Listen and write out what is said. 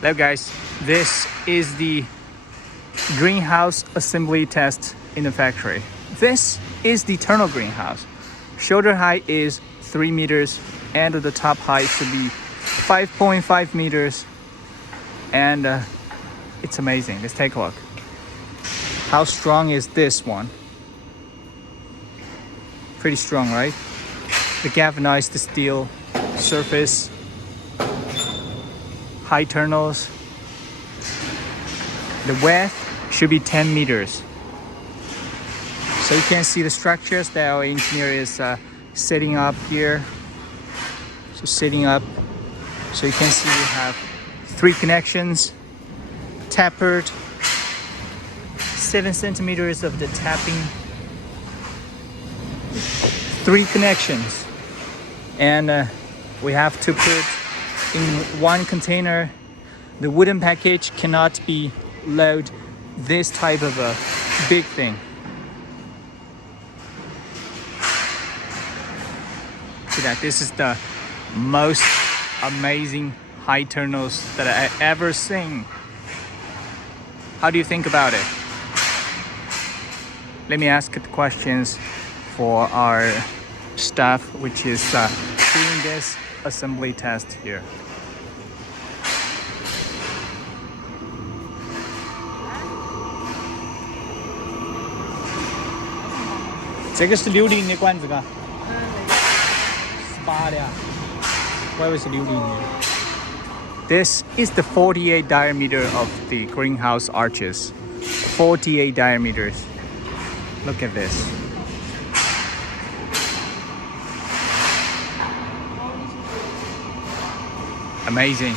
Hello guys, this is the greenhouse assembly test in the factory. This is the internal greenhouse. Shoulder height is 3 meters and the top height should be 5.5 meters. And it's amazing. Let's take a look. How strong is this one? Pretty strong, right? The galvanized steel surface, high internals. The width should be 10 meters. So you can see the structures that our engineer is setting up here. So setting up, so you can see we have 3 connections, tapered, 7 centimeters of the tapping, 3 connections, and we have to put in one container. The wooden package cannot be load this type of a big thing. See that this is the most amazing high internals that I ever seen. How do you think about it? Let me ask the questions for our staff, which is doing this assembly test here. 这个是60的管子，嘎，18的呀，我以为是60的。This is the 48 diameter of the greenhouse arches. 48 diameters. Look at this. Amazing.